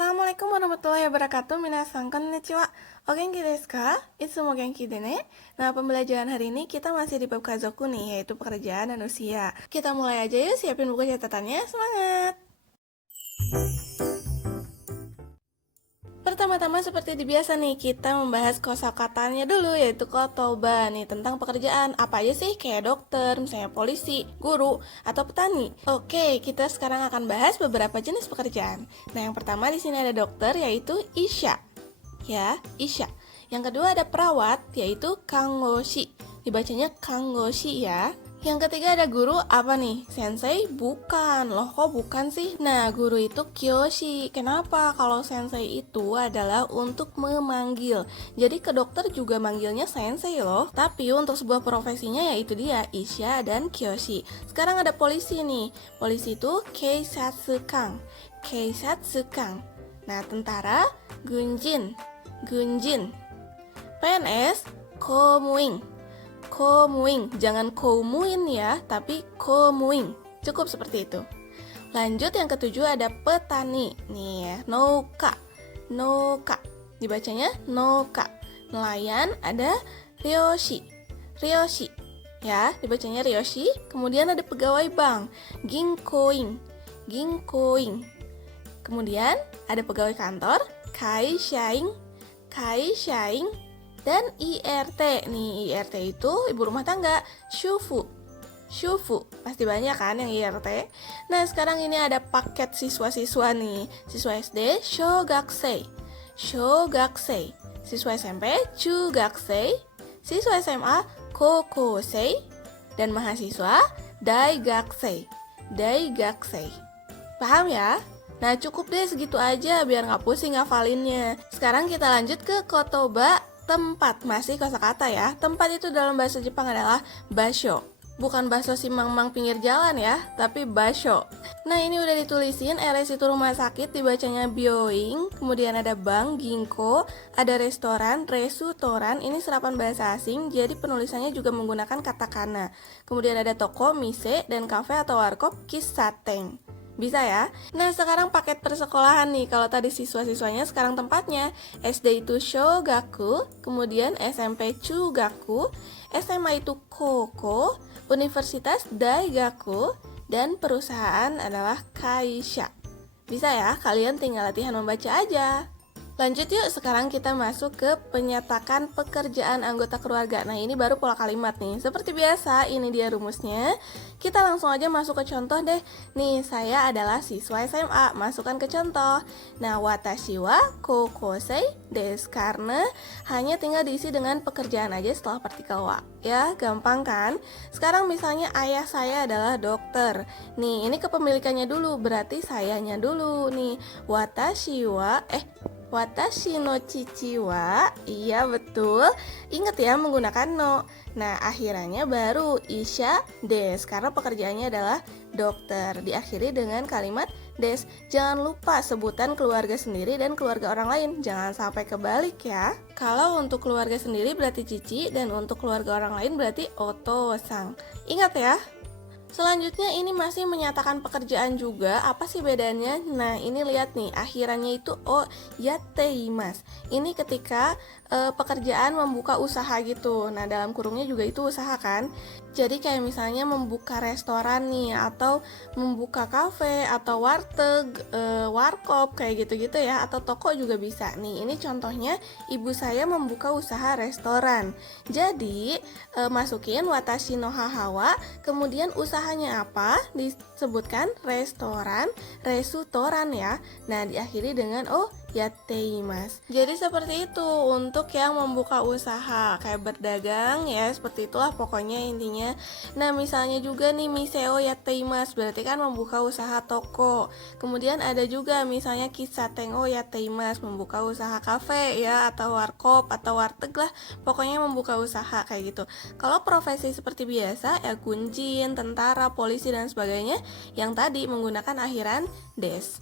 Assalamualaikum warahmatullahi wabarakatuh. Minasan konnichiwa. O genki desu ka? Itsumo genki de ne. Nah, pembelajaran hari ini kita masih di bab kazoku nih, yaitu pekerjaan manusia. Kita mulai aja yuk, siapin buku catatannya. Semangat! Pertama-tama seperti biasa nih, kita membahas kosakatanya dulu, yaitu kotoba nih, tentang pekerjaan. Apa aja sih? Kayak dokter, misalnya polisi, guru, atau petani. Oke, kita sekarang akan bahas beberapa jenis pekerjaan. Nah, yang pertama di sini ada dokter, yaitu Isha. Ya, Isha. Yang kedua ada perawat, yaitu Kangoshi. Dibacanya Kangoshi ya. Yang ketiga ada guru, apa nih? Sensei? Bukan. Loh, kok bukan sih? Nah, guru itu kyoshi. Kenapa? Kalau sensei itu adalah untuk memanggil. Jadi ke dokter juga manggilnya sensei loh. Tapi untuk sebuah profesinya yaitu dia, Isha dan kyoshi. Sekarang ada polisi nih. Polisi itu keisatsukan. Keisatsukan. Nah, tentara, gunjin. Gunjin. PNS, komuin. Komuin, jangan komuin ya, tapi komuin. Cukup seperti itu. Lanjut yang ketujuh ada petani. Nih ya, noka. Noka. Dibacanya noka. Nelayan ada ryoshi. Ryoshi. Ya, dibacanya ryoshi. Kemudian ada pegawai bank. Ginkoin. Ginkoin. Kemudian ada pegawai kantor. Kaishain. Kaishain. Dan IRT, nih IRT itu ibu rumah tangga, shufu. Shufu, pasti banyak kan yang IRT. Nah sekarang ini ada paket siswa-siswa nih. Siswa SD, shogakusei. Shogakusei. Siswa SMP, chugakusei. Siswa SMA, kokousei. Dan mahasiswa, daigakusei. Daigakusei. Paham ya? Nah cukup deh segitu aja biar nggak pusing ngafalinnya. Sekarang kita lanjut ke kotoba. Tempat, masih kosakata ya. Tempat itu dalam bahasa Jepang adalah basho. Bukan bakso si mang-mang pinggir jalan ya, tapi basho. Nah ini udah ditulisin, RS itu rumah sakit, dibacanya byoing. Kemudian ada bank, ginko. Ada restoran, resutoran. Ini serapan bahasa asing, jadi penulisannya juga menggunakan katakana. Kemudian ada toko, mise, dan kafe atau warkop, kisaten. Bisa ya? Nah sekarang paket persekolahan nih. Kalau tadi siswa-siswanya, sekarang tempatnya. SD itu shogaku, kemudian SMP chugaku, SMA itu koko, universitas daigaku, dan perusahaan adalah kaisha. Bisa ya? Kalian tinggal latihan membaca aja. Lanjut yuk, sekarang kita masuk ke penyatakan pekerjaan anggota keluarga. Nah ini baru pola kalimat nih. Seperti biasa, ini dia rumusnya. Kita langsung aja masuk ke contoh deh. Nih, saya adalah siswa SMA. Masukkan ke contoh. Nah, watashi wa kokousei desu. Karena hanya tinggal diisi dengan pekerjaan aja setelah partikel wa. Ya, gampang kan? Sekarang misalnya ayah saya adalah dokter. Nih, ini kepemilikannya dulu. Berarti sayanya dulu. Nih, watashi no chichi wa. Iya betul. Ingat ya menggunakan no. Nah akhirannya baru isha des. Karena pekerjaannya adalah dokter. Diakhiri dengan kalimat des. Jangan lupa sebutan keluarga sendiri dan keluarga orang lain. Jangan sampai kebalik ya. Kalau untuk keluarga sendiri berarti cici. Dan untuk keluarga orang lain berarti otosang. Ingat ya. Selanjutnya ini masih menyatakan pekerjaan juga. Apa sih bedanya? Nah ini lihat nih, akhirannya itu o yateimasu. Ini ketika pekerjaan membuka usaha gitu. Nah dalam kurungnya juga itu usaha kan. Jadi kayak misalnya membuka restoran nih, atau membuka kafe, atau warteg, warkop, kayak gitu-gitu ya. Atau toko juga bisa. Nih ini contohnya ibu saya membuka usaha restoran. Jadi masukin watashi no haha wa, kemudian usahanya apa? Disebutkan restoran, resutoran ya. Nah diakhiri dengan yateimasu. Jadi seperti itu untuk yang membuka usaha kayak berdagang ya, seperti itulah pokoknya intinya. Nah misalnya juga nih miseo yateimasu berarti kan membuka usaha toko. Kemudian ada juga misalnya kisaten o yateimasu membuka usaha kafe ya, atau warkop atau warteg lah, pokoknya membuka usaha kayak gitu. Kalau profesi seperti biasa ya gunjin, tentara, polisi dan sebagainya yang tadi menggunakan akhiran des.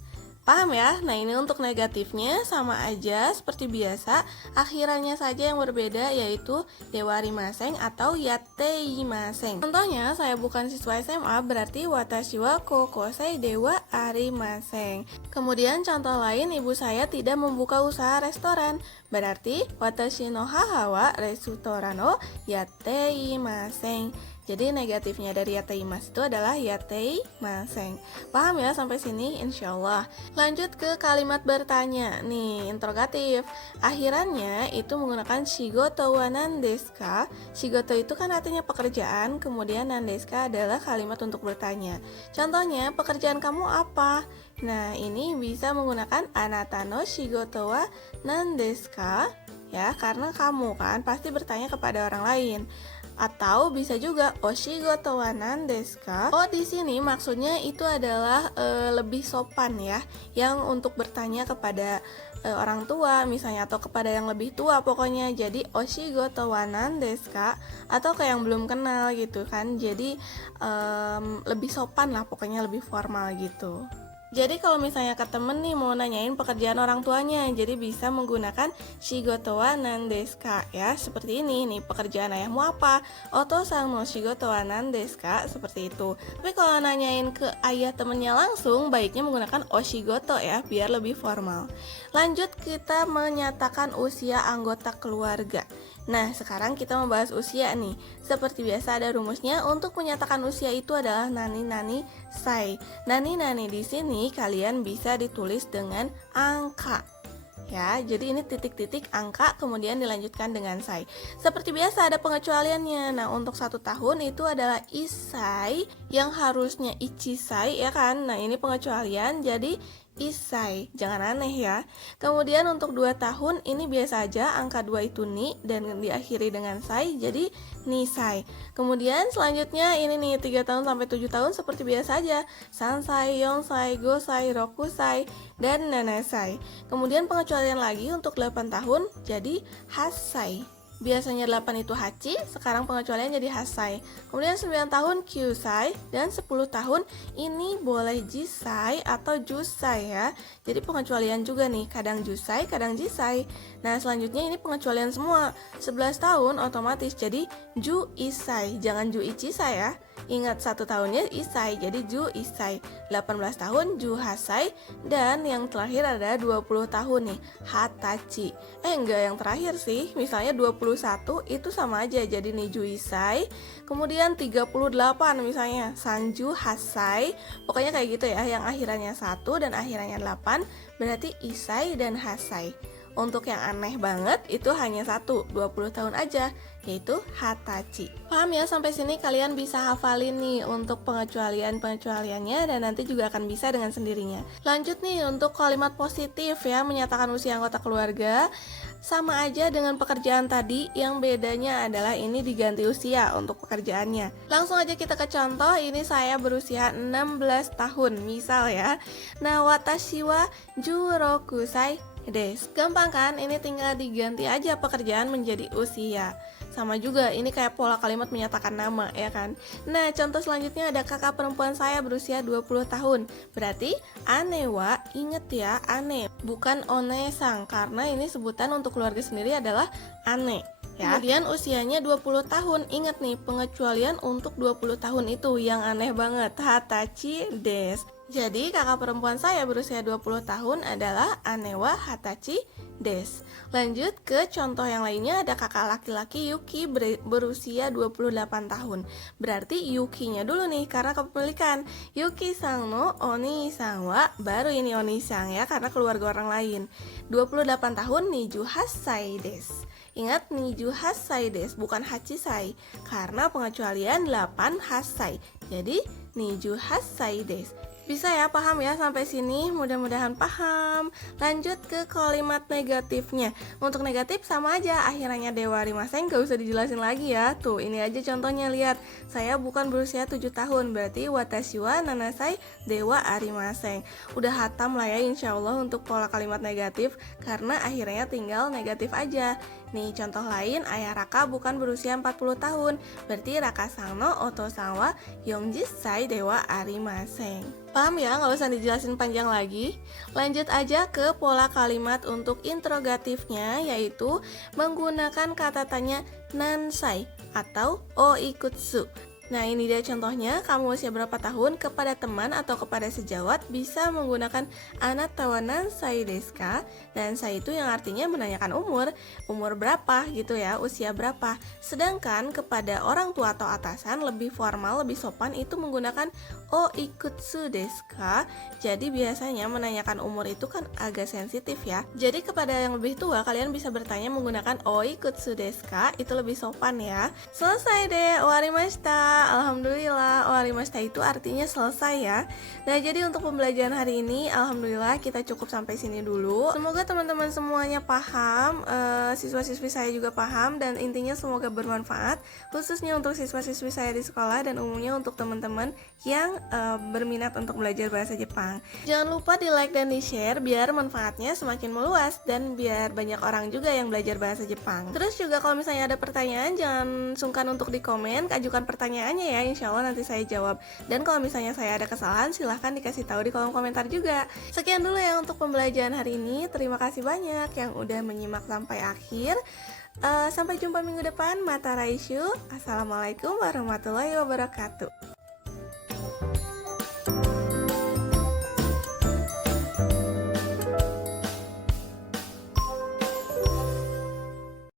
Paham ya? Nah, ini untuk negatifnya sama aja seperti biasa, akhirannya saja yang berbeda yaitu dewa arimaseng atau yateimaseng. Contohnya, saya bukan siswa SMA berarti watashi wa kokosei dewa arimaseng. Kemudian contoh lain, ibu saya tidak membuka usaha restoran, berarti watashi no haha wa restoran no yateimaseng. Jadi negatifnya dari yateimas itu adalah yateimaseng. Paham ya sampai sini? Insyaallah. Lanjut ke kalimat bertanya. Nih, interrogatif. Akhirannya itu menggunakan shigoto wa nan desu ka? Shigoto itu kan artinya pekerjaan, kemudian nan desu ka adalah kalimat untuk bertanya. Contohnya, pekerjaan kamu apa? Nah, ini bisa menggunakan anata no shigoto wa nan desu ka? Ya, karena kamu kan pasti bertanya kepada orang lain. Atau bisa juga oshigoto wa nan desu ka? Oh, di sini maksudnya itu adalah lebih sopan ya, yang untuk bertanya kepada orang tua misalnya atau kepada yang lebih tua pokoknya. Jadi oshigoto wa nan desu ka? Atau kayak yang belum kenal gitu kan. Jadi lebih sopan lah pokoknya, lebih formal gitu. Jadi kalau misalnya ke temen nih mau nanyain pekerjaan orang tuanya, jadi bisa menggunakan shigoto wa nan desu ka ya, seperti ini nih, pekerjaan ayahmu apa? Oto-san no shigoto wa nan desu ka, seperti itu. Tapi kalau nanyain ke ayah temennya langsung, baiknya menggunakan oshigoto ya, biar lebih formal. Lanjut, kita menyatakan usia anggota keluarga. Nah, sekarang kita membahas usia nih. Seperti biasa ada rumusnya. Untuk menyatakan usia itu adalah nani-nani sai. Nani-nani di sini kalian bisa ditulis dengan angka. Ya, jadi ini titik-titik angka kemudian dilanjutkan dengan sai. Seperti biasa ada pengecualiannya. Nah, untuk 1 tahun itu adalah isai yang harusnya ichisai ya kan. Nah, ini pengecualian jadi isai, jangan aneh ya. Kemudian untuk 2 tahun ini biasa aja, angka 2 itu ni dan diakhiri dengan sai, jadi nisai. Kemudian selanjutnya ini nih 3 tahun sampai 7 tahun seperti biasa aja, sansai, yonsai, gosai, rokusai, dan nanasai. Kemudian pengecualian lagi untuk 8 tahun jadi hasai. Biasanya 8 itu hachi, sekarang pengecualian jadi hasai. Kemudian 9 tahun kyusai, dan 10 tahun ini boleh jisai atau jusai ya. Jadi pengecualian juga nih, kadang jusai, kadang jisai. Nah, selanjutnya ini pengecualian semua. 11 tahun otomatis jadi ju isai, jangan ju ichisai ya. Ingat 1 tahunnya isai, jadi ju isai. 18 tahun ju hasai, dan yang terakhir ada 20 tahun nih, hatachi. Enggak yang terakhir sih, misalnya 21 itu sama aja jadi nih ju isai. Kemudian 38 misalnya sanju hasai. Pokoknya kayak gitu ya, yang akhirannya 1 dan akhirannya 8 berarti isai dan hasai. Untuk yang aneh banget itu hanya 20 tahun aja, yaitu hatachi. Paham ya sampai sini? Kalian bisa hafalin nih untuk pengecualiannya dan nanti juga akan bisa dengan sendirinya. Lanjut nih untuk kalimat positif ya, menyatakan usia anggota keluarga. Sama aja dengan pekerjaan tadi, yang bedanya adalah ini diganti usia untuk pekerjaannya. Langsung aja kita ke contoh, ini saya berusia 16 tahun misal ya. Nah, watashi wa jurokusai desu. Gampang kan? Ini tinggal diganti aja pekerjaan menjadi usia. Sama juga, ini kayak pola kalimat menyatakan nama ya kan. Nah, contoh selanjutnya ada kakak perempuan saya berusia 20 tahun. Berarti ane wa, inget ya, ane, bukan onesang, karena ini sebutan untuk keluarga sendiri adalah ane. Ya. Kemudian usianya 20 tahun. Ingat nih, pengecualian untuk 20 tahun itu yang aneh banget, hatachi desu. Jadi kakak perempuan saya berusia 20 tahun adalah anewa hatachi desu. Lanjut ke contoh yang lainnya, ada kakak laki-laki Yuki berusia 28 tahun. Berarti Yukinya dulu nih karena kepemilikan. Yuki-san no oni-san wa, baru ini oni-san ya karena keluarga orang lain. 28 tahun niju hasai desu. Ingat niju hasai desu, bukan hachisai, karena pengecualian 8 hasai. Jadi niju hasai desu. Bisa ya, paham ya sampai sini? Mudah-mudahan paham. Lanjut ke kalimat negatifnya. Untuk negatif sama aja, akhirannya dewa arimaseng, gak usah dijelasin lagi ya. Tuh, ini aja contohnya, lihat. Saya bukan berusia 7 tahun, berarti watashi wa nanasai dewa arimaseng. Udah hatam lah ya insya Allah untuk pola kalimat negatif, karena akhirnya tinggal negatif aja. Nih contoh lain, ayah Raka bukan berusia 40 tahun, berarti Raka Sangno Oto Sangwa Yongjisai Dewa Arimaseng. Paham ya, nggak usah dijelasin panjang lagi. Lanjut aja ke pola kalimat untuk interrogatifnya, yaitu menggunakan kata tanya nansai atau oikutsu. Nah ini dia contohnya, kamu usia berapa tahun kepada teman atau kepada sejawat bisa menggunakan anata wa nansai desu ka? Nansai itu yang artinya menanyakan umur berapa gitu ya, usia berapa. Sedangkan kepada orang tua atau atasan lebih formal, lebih sopan itu menggunakan oikutsu desu ka? Jadi biasanya menanyakan umur itu kan agak sensitif ya. Jadi kepada yang lebih tua kalian bisa bertanya menggunakan oikutsu desu ka? Itu lebih sopan ya. Selesai deh, warimashita. Alhamdulillah, warimashita itu artinya selesai ya. Nah jadi untuk pembelajaran hari ini alhamdulillah kita cukup sampai sini dulu. Semoga teman-teman semuanya paham, siswa-siswi saya juga paham, dan intinya semoga bermanfaat khususnya untuk siswa-siswi saya di sekolah dan umumnya untuk teman-teman yang berminat untuk belajar bahasa Jepang. Jangan lupa di like dan di share biar manfaatnya semakin meluas dan biar banyak orang juga yang belajar bahasa Jepang. Terus juga kalau misalnya ada pertanyaan jangan sungkan untuk di komen, ajukan pertanyaannya ya, insya Allah nanti saya jawab. Dan kalau misalnya saya ada kesalahan silahkan dikasih tahu di kolom komentar juga. Sekian dulu ya untuk pembelajaran hari ini. Terima kasih banyak yang udah menyimak sampai akhir. Sampai jumpa minggu depan. Mata Raisyu. Assalamualaikum warahmatullahi wabarakatuh.